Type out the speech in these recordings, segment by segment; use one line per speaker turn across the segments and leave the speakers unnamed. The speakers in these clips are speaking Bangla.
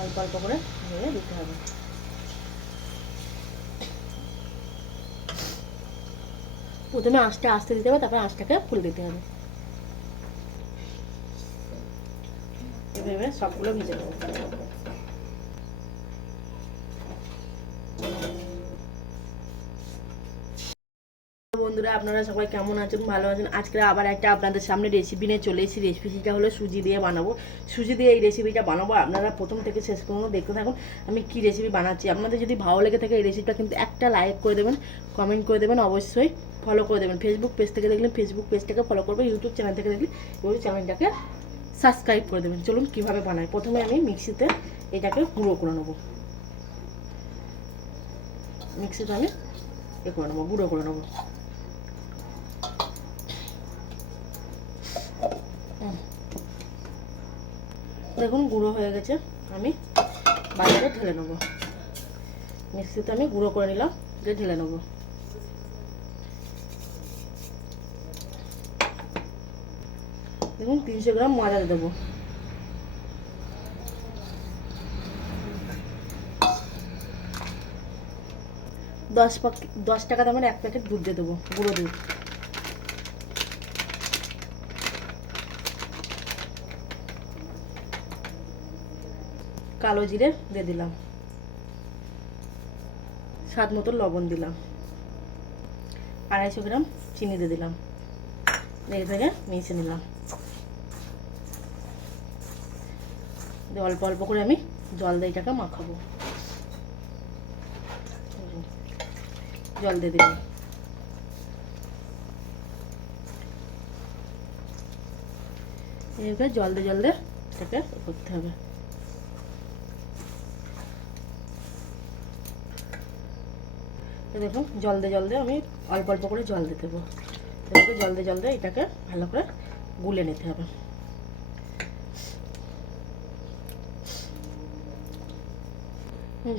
অল্প অল্প করে ভেঙে দিতে হবে। প্রথমে আঁচটা আস্তে দিতে হবে, তারপর আঁচটাকে ফুল দিতে হবে। এভাবে সবগুলো ভিজে দেবো আপনারা সবাই কেমন আছেন? ভালো আছেন? আজকে আবার একটা আপনাদের সামনে রেসিপি নিয়ে চলে এসেছি। রেসিপিটা হলো সুজি দিয়ে বানাবো। সুজি দিয়ে এই রেসিপিটা বানাবো। আপনারা প্রথম থেকে শেষ পর্যন্ত দেখতে থাকুন, আমি কি রেসিপি বানাচ্ছি। আপনাদের যদি ভালো লেগে থাকে এই রেসিপিটা কিন্তু একটা লাইক করে দেবেন কমেন্ট করে দেবেন, অবশ্যই ফলো করে দেবেন। ফেসবুক পেজ থেকে দেখলে ফেসবুক পেজটাকে ফলো করবেন ইউটিউব চ্যানেল থেকে দেখলে ইউটিউব চ্যানেলটাকে সাবস্ক্রাইব করে দেবেন। চলুন কীভাবে বানাই? প্রথমে আমি মিক্সিতে এটাকে গুঁড়ো করে নেব। মিক্সিতে আমি এ করে নেব, গুঁড়ো করে নেব। দেখুন গুঁড়ো হয়ে গেছে। আমি বাজারে ঢেলে নেব। মিক্সিতে আমি গুঁড়ো করে নিলাম, দিয়ে ঢেলে নেব। দেখুন তিনশো গ্রাম ময়দা দেবো। দশ পাক দশ টাকা দামের এক প্যাকেট দুধ দিয়ে দেবো, গুঁড়ো দুধ। কালো জিরে দিয়ে দিলাম। স্বাদ মতো লবণ দিলাম। আড়াইশো গ্রাম চিনি দিয়ে দিলাম। রেখে থেকে মিশিয়ে নিলাম। দিয়ে অল্প অল্প করে আমি জল দিয়ে এটাকে মাখাবো। জল দিয়ে দিলাম। এইভাবে জল দিয়ে জল দিয়ে এটাকে করতে হবে। তো দেখুন জল দিয়ে জল দিয়ে আমি অল্প অল্প করে জল দিতে দেবো এটাকে জল দিয়ে জল দিয়ে এটাকে ভালো করে গুলে নিতে হবে।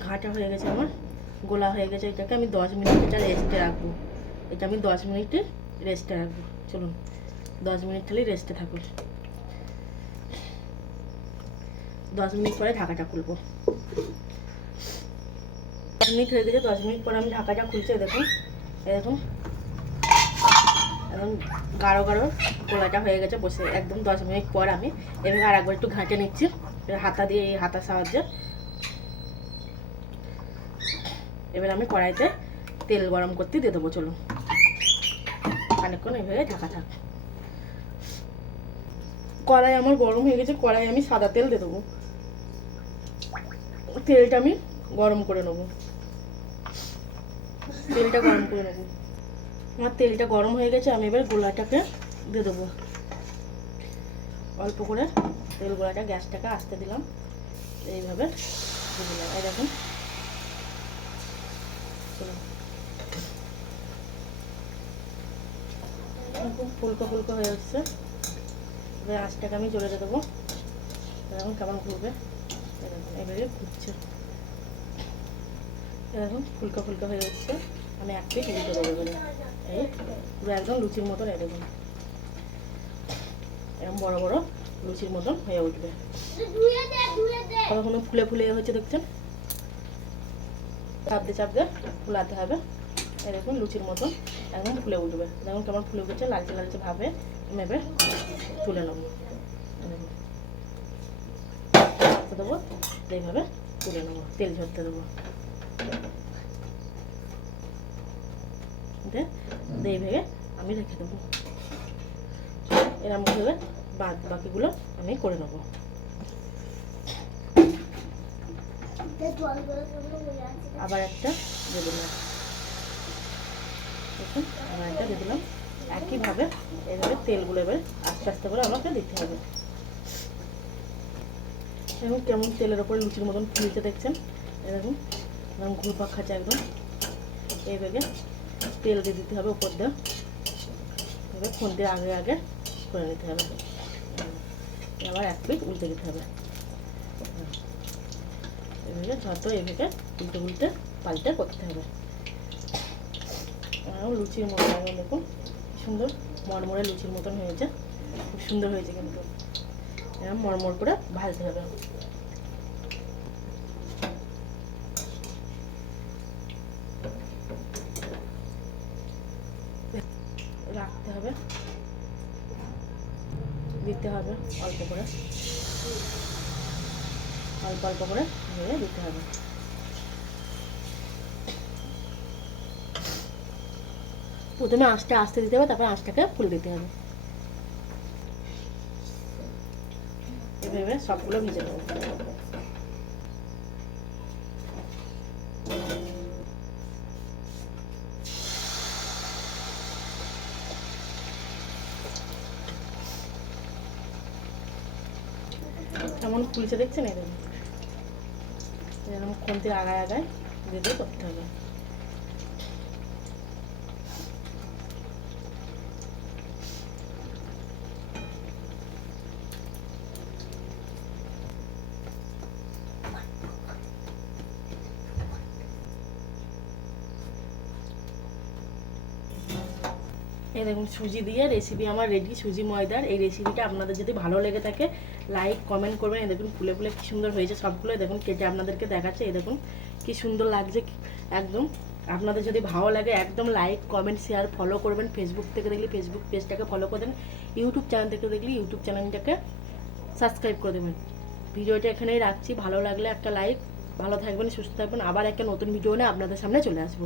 ঘাটা হয়ে গেছে আমার, গোলা হয়ে গেছে। এটাকে আমি দশ মিনিট এটা রেস্টে রাখব। এটা আমি দশ মিনিটে রেস্টে রাখব। চলুন, দশ মিনিট খালি রেস্টে থাকুন। দশ মিনিট পরে ঢাকাটা খুলবো। মিনিট হয়ে গেছে, দশ মিনিট পরে আমি ঢাকাটা খুলছি, দেখুন। এরকম একদম গাঢ় গাঢ় গোলাটা হয়ে গেছে, বসে একদম দশ মিনিট পর আমি এভাবে আর একবার একটু ঘাঁটে নিচ্ছি, হাতা দিয়ে, এই হাতার সাহায্যে। এবার আমি কড়াইতে তেল গরম করতে দিয়ে দেবো, চলুন। অনেকক্ষণ এইভাবে ঢাকা থাক। কড়াই আমার গরম হয়ে গেছে, কড়াই আমি সাদা তেল দিয়ে দেবো। তেলটা আমি গরম করে নেব। তেলটা গরম করে নেব। আমার তেলটা গরম হয়ে গেছে, আমি এবার গোলাটাকে দিয়ে দেবো। অল্প করে তেল গোলাটা, গ্যাসটাকে আসতে দিলাম। এইভাবে দিলাম। দেখুন। খুব ফুলকো ফুলকো হয়ে আসছে এবার আঁচটাকে আমি জ্বলে দেবো। এখন কেমন ঘুরবে এবারে ঘুরছে। এরকম ফুলকা ফুলকা হয়ে যাচ্ছে আমি এক পিস উল্টে দেবো এবারে এই, পুরো একদম লুচির মতন দেখুন। এরকম বড় বড় লুচির মতন হয়ে উঠবে। কখনো ফুলে ফুলে হচ্ছে দেখছেন? চাপ দিয়ে চাপ দিয়ে ফুলাতে হবে। দেখুন লুচির মতন একদম ফুলে উঠবে। দেখুন কেমন ফুলে উঠেছে লালচে লালচে ভাবে আমি তুলে নেব। চাপতে দেবো, এইভাবে তুলে নেব, তেল ঝরতে দেবো। দিয়ে দিয়ে ভেবে আমি রেখে দেবো। এরম ভাবে বাদ বাকিগুলো আমি করে নেব। আবার একটা দিয়ে আবার একটা দিয়ে দিলাম। একইভাবে এইভাবে তেলগুলো এবার আস্তে আস্তে করে আমাকে দিতে হবে। এবং কেমন তেলের ওপরে লুচির মতন ফুলতে দেখছেন? এরকম এরকম ঘুরপাক খাচ্ছে একদম। এইভাবে তেল দিয়ে দিতে হবে উপর দিয়ে। ফোন দিয়ে আগে আগে করে নিতে হবে। আবার এক পিস উল্টে দিতে হবে। এভাবে যত এভাবে উল্টে উল্টে পাল্টে করতে হবে। লুচির মতন একদম দেখুন। সুন্দর মরমরে লুচির মতন হয়েছে। খুব সুন্দর হয়েছে কিন্তু। এরকম মরমর করে ভাজতে হবে। হবে। দিতে হবে অল্প করে। অল্প অল্প করে ভেবে দিতে হবে। প্রথমে আঁচটা আস্তে দিতে হবে, তারপর আঁচটাকে ফুল দিতে হবে। এভাবে সবগুলো ভিজে দেবো কেমন ফুলছে দেখছেন এই এরকম খুন্তি আগায় আগায় দিয়ে করতে হবে। দেখুন সুজি দিয়ে রেসিপি আমার রেডি সুজি ময়দার। এই রেসিপিটা আপনাদের যদি ভালো লেগে থাকে লাইক কমেন্ট করবেন। দেখুন, ফুলে ফুলে কি সুন্দর হয়েছে সবগুলো দেখুন, কেটে আপনাদেরকে দেখাচ্ছে। এই দেখুন, কি সুন্দর লাগছে একদম। আপনাদের যদি ভালো লাগে, একদম লাইক কমেন্ট শেয়ার ফলো করবেন। ফেসবুক থেকে দেখলে ফেসবুক পেজটাকে ফলো করে দেবেন। ইউটিউব চ্যানেল থেকে দেখলে ইউটিউব চ্যানেলটাকে সাবস্ক্রাইব করে দেবেন। ভিডিওটা এখানেই রাখছি। ভালো লাগলে একটা লাইক ভালো থাকবেন, সুস্থ থাকবেন। আবার একটা নতুন ভিডিও নিয়ে আপনাদের সামনে চলে আসব।